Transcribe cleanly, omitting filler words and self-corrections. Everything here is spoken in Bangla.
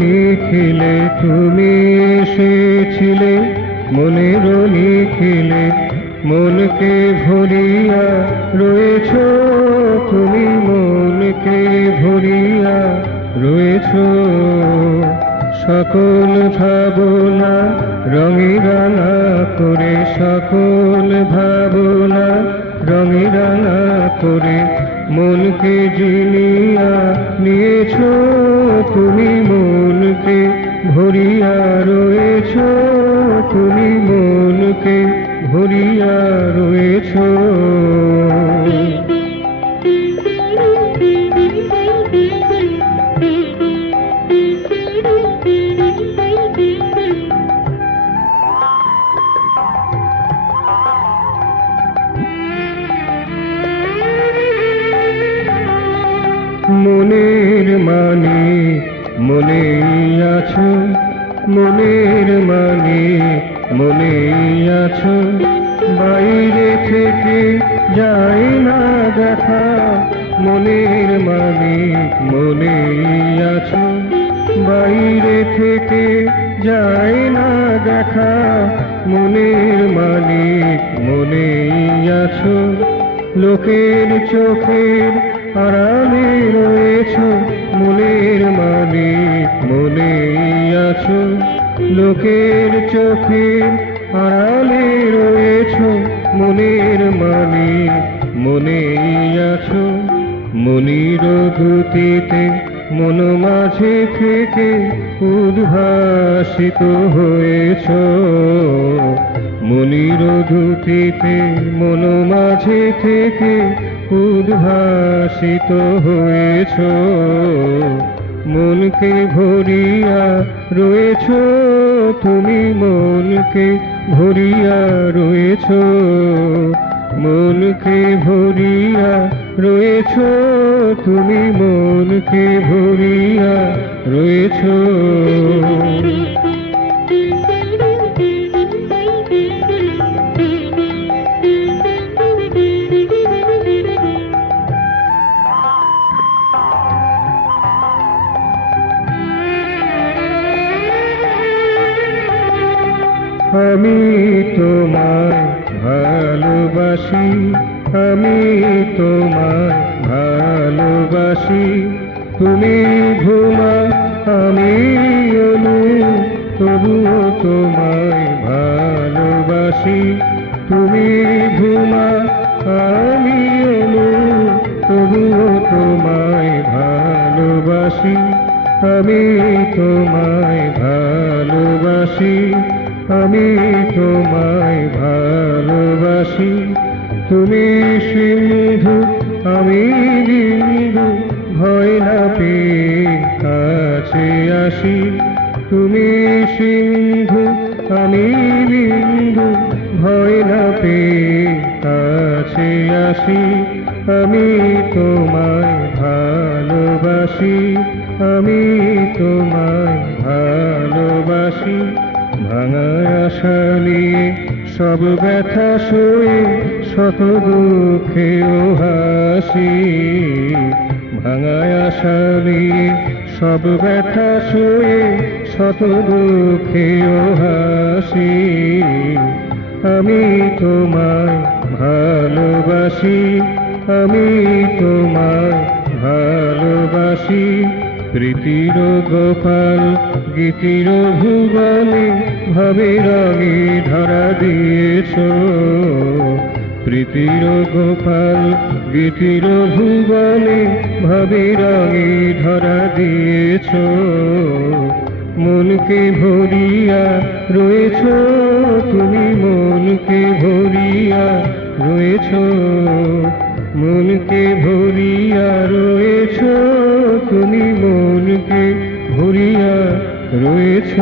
নিখিলে তুমি এসেছিলে, মনের নিখিলে মনকে ভরিয়া রয়েছ তুমি, মনকে ভরিয়া রয়েছ। সকল ভাবনা রঙিরানা করে, সকল ভাবনা রঙিরানা করে মনকে জিনিয়া নিয়েছ তুমি, মনকে ভরিয়া রয়েছ তুমি, মনকে ভরিয়া রয়েছ। মনের মানে মনেই আছো, মনের মানে মনেই আছো, বাইরে থেকে যায় না দেখা, মনের মানে মনেই আছো, বাইরে থেকে যায় না দেখা, মনের মানে মনেই আছো। লোকের চোখের আড়ালে রয়েছ, মনের মানে মনেই আছো, লোকের চোখের আড়ালে রয়েছ, মনের মানে মনেই আছো। মনির ধুতিতে মন মাঝে থেকে উদ্ভাসিত হয়েছ, মনির ধুতিতে মন মাঝে থেকে উদ্ভাসিত হয়েছ। মনকে ভরিয়া রয়েছ তুমি, মনকে ভরিয়া রয়েছ, মনকে ভরিয়া রয়েছ তুমি, মনকে ভরিয়া রয়েছ। আমি তোমায় ভালোবাসি, আমি তোমায় ভালোবাসি, তুমি ঘুমা আমি অনু, তবুও তোমায় ভালোবাসি, তুমি ঘুমা আমি অনু, তবুও তোমায় ভালোবাসি, আমি তোমায় ভালোবাসি, আমি তোমায় ভালোবাসি। তুমি সিন্ধু আমি বিন্দু, ভয় না পেয়ে কাছে আসি, তুমি সিন্ধু আমি বিন্দু, ভয় না পেয়ে কাছে আসি, আমি তোমায় ভালোবাসি, আমি তোমায় ভালোবাসি। ভাঙা আশা নিয়ে সব ব্যথা সয়ে শত দুঃখেও হাসি, ভাঙা আশা নিয়ে সব ব্যথা সয়ে শত দুঃখেও হাসি, আমি তোমায় ভালোবাসি, আমি তোমায় ভালোবাসি। প্রীতির গোপাল গীতির ভুবনে ভাবে রঙে ধরা দিয়েছ, প্রীতির গোপাল গীতির ভুবনে ভাবে রঙে ধরা দিয়েছ। মনকে ভরিয়া রয়েছ তুমি, মনকে ভরিয়া রয়েছ, মনকে ভরিয়া রয়েছ তুমি, মনকে ভরিয়া রয়েছ।